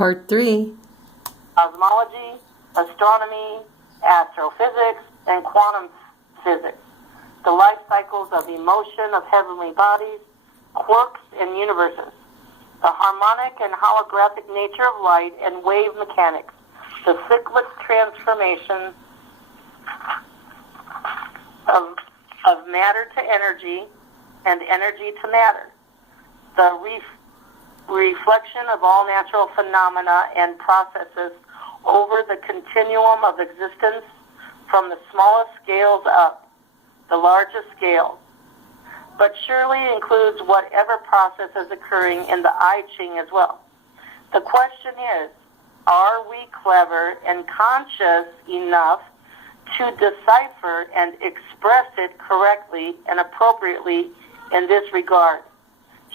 Part 3. Cosmology, astronomy, astrophysics, and quantum physics. The life cycles of emotion of heavenly bodies, quarks, and universes. The harmonic and holographic nature of light and wave mechanics. The cyclic transformation of matter to energy and energy to matter. The reflection of all natural phenomena and processes over the continuum of existence from the smallest scales up, the largest scales, but surely includes whatever process is occurring in the I Ching as well. The question is, are we clever and conscious enough to decipher and express it correctly and appropriately in this regard?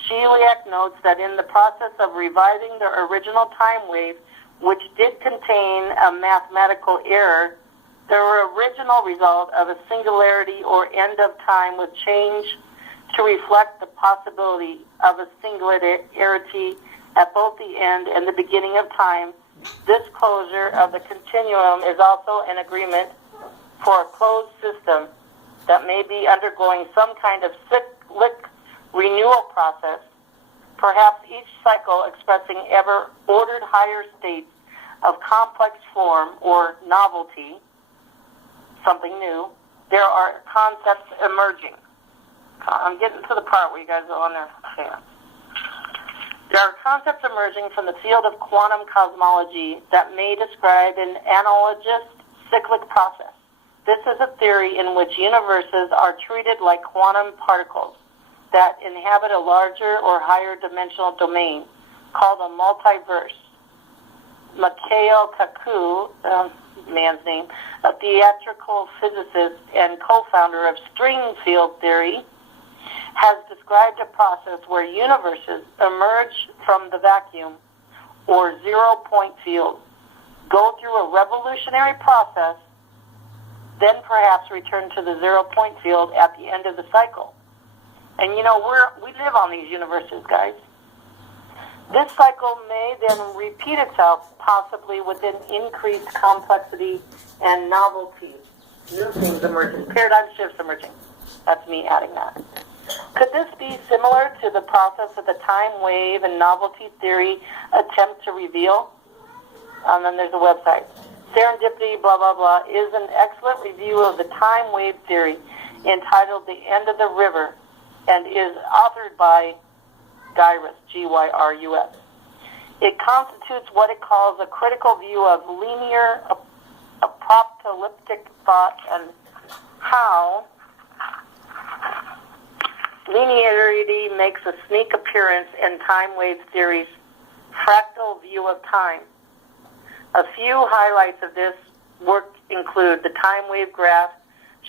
Chiliak notes that in the process of reviving the original time wave, which did contain a mathematical error, the original result of a singularity or end of time was changed to reflect the possibility of a singularity at both the end and the beginning of time. This closure of the continuum is also an agreement for a closed system that may be undergoing some kind of cyclic renewal process, perhaps each cycle expressing ever ordered higher states of complex form or novelty, something new. There are concepts emerging. I'm getting to the part where you guys are on there. Okay. There are concepts emerging from the field of quantum cosmology that may describe an analogous cyclic process. This is a theory in which universes are treated like quantum particles that inhabit a larger or higher dimensional domain called a multiverse. Mikhail Kaku, man's name, a theatrical physicist and co-founder of string field theory, has described a process where universes emerge from the vacuum or zero-point field, go through a revolutionary process, then perhaps return to the zero-point field at the end of the cycle. And you know, we live on these universes, guys. This cycle may then repeat itself, possibly with an increased complexity and novelty. New things emerging, paradigm shifts emerging. That's me adding that. Could this be similar to the process of the time wave and novelty theory attempt to reveal? And then there's a website. Serendipity, blah, blah, blah, is an excellent review of the time wave theory entitled The End of the River and is authored by Gyrus, G-Y-R-U-S. It constitutes what it calls a critical view of linear apocalyptic thought and how linearity makes a sneak appearance in time wave theory's fractal view of time. A few highlights of this work include the time wave graph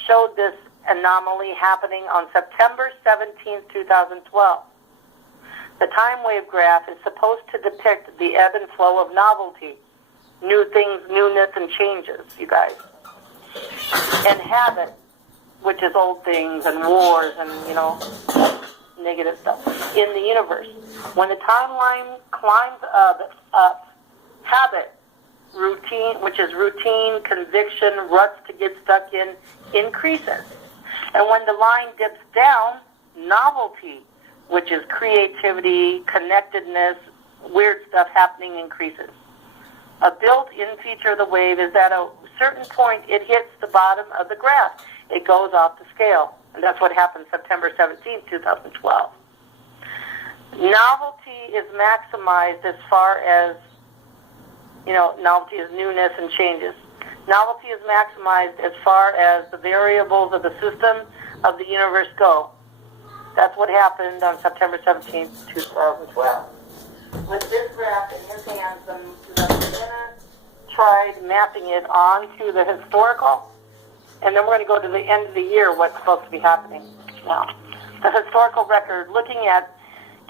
showed this anomaly happening on September 17, 2012. The time wave graph is supposed to depict the ebb and flow of novelty, new things, newness, and changes, you guys. And habit, which is old things and wars and, negative stuff in the universe. When the timeline climbs up, habit, routine, which is routine, conviction, ruts to get stuck in, increases. And when the line dips down, novelty, which is creativity, connectedness, weird stuff happening, increases. A built-in feature of the wave is that at a certain point it hits the bottom of the graph. It goes off the scale. And that's what happened September 17, 2012. Novelty is maximized as far as, novelty is newness and changes. Novelty is maximized as far as the variables of the system of the universe go. That's what happened on September 17, 2012. With this graph in his hands, the beginner tried mapping it onto the historical, and then we're going to go to the end of the year, what's supposed to be happening now. The historical record, looking at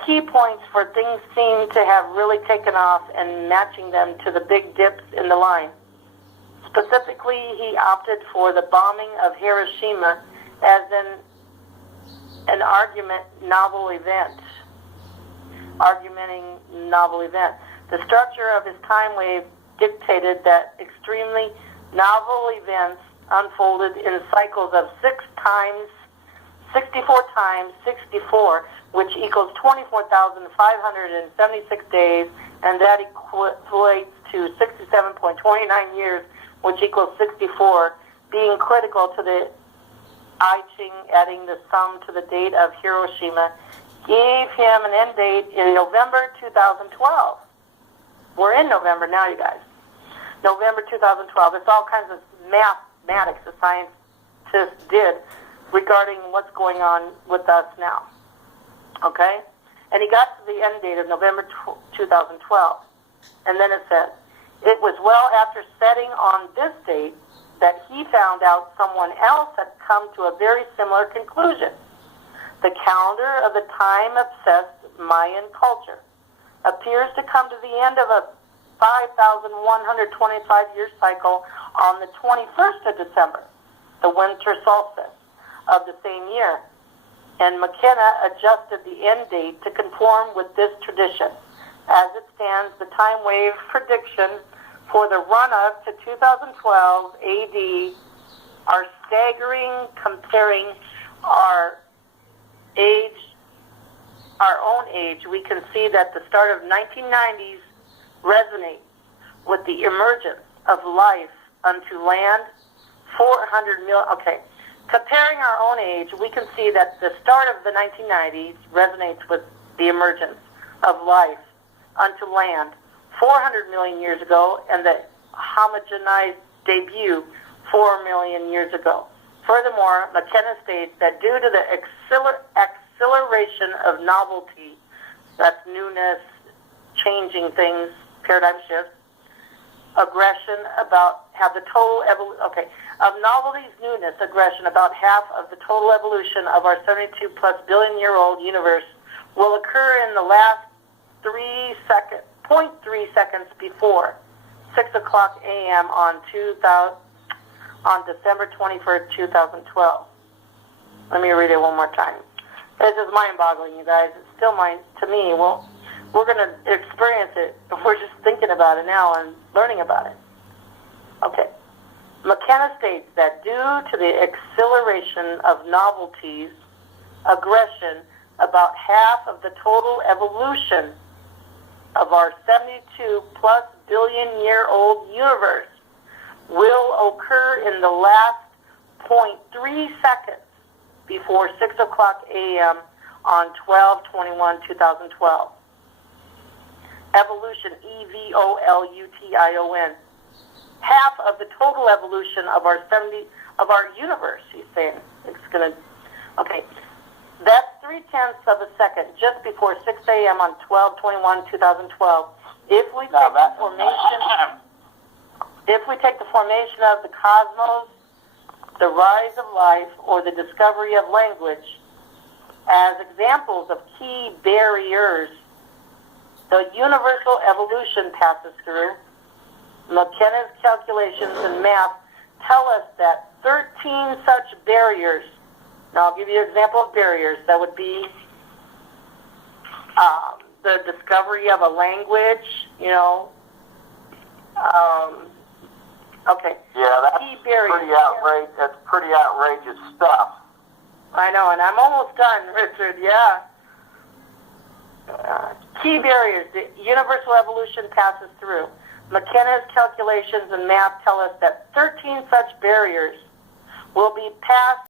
key points for things seem to have really taken off and matching them to the big dips in the line. Specifically, he opted for the bombing of Hiroshima as an argumenting novel event. The structure of his time wave dictated that extremely novel events unfolded in cycles of 64 times 64, which equals 24,576 days, and that equates to 67.29 years, which equals 64, being critical to the I Ching, adding the sum to the date of Hiroshima, gave him an end date in November 2012. We're in November now, you guys. November 2012. It's all kinds of mathematics the scientists did regarding what's going on with us now. Okay? And he got to the end date of November 2012. And then it said, it was well after setting on this date that he found out someone else had come to a very similar conclusion. The calendar of the time-obsessed Mayan culture appears to come to the end of a 5,125-year cycle on the 21st of December, the winter solstice of the same year. And McKenna adjusted the end date to conform with this tradition. As it stands, the time wave prediction for the run-up to 2012 AD are staggering, comparing our own age. We can see that the start of 1990s resonates with the emergence of life unto land 400 million. Okay. Comparing our own age, we can see that the start of the 1990s resonates with the emergence of life unto land 400 million years ago, and the homogenized debut 4 million years ago. Furthermore, McKenna states that due to the acceleration of novelty, that's newness, changing things, paradigm shifts, aggression about have the total of novelty's newness, aggression, about half of the total evolution of our 72 plus billion-year-old universe will occur in the last 0.3 seconds before 6 o'clock a.m. on December 21st, 2012. Let me read it one more time. This is mind-boggling, you guys. It's still to me. Well, we're going to experience it, but we're just thinking about it now and learning about it. Okay. McKenna states that due to the acceleration of novelties, aggression, about half of the total evolution of our 72 plus billion-year-old universe will occur in the last 0.3 seconds before 6 o'clock a.m. on 12/21/2012. Evolution, evolution. Half of the total evolution of our universe, he's saying. It's gonna okay. That's 0.3 of a second, just before 6 a.m. on 12/21/2012. If we take the formation of the cosmos, the rise of life, or the discovery of language as examples of key barriers the universal evolution passes through, McKenna's calculations and math tell us that 13 such barriers. Now, I'll give you an example of barriers. That would be the discovery of a language, okay. Yeah, that's pretty outrageous stuff. I know, and I'm almost done, Richard, yeah. Key barriers the universal evolution passes through. McKenna's calculations and math tell us that 13 such barriers will be passed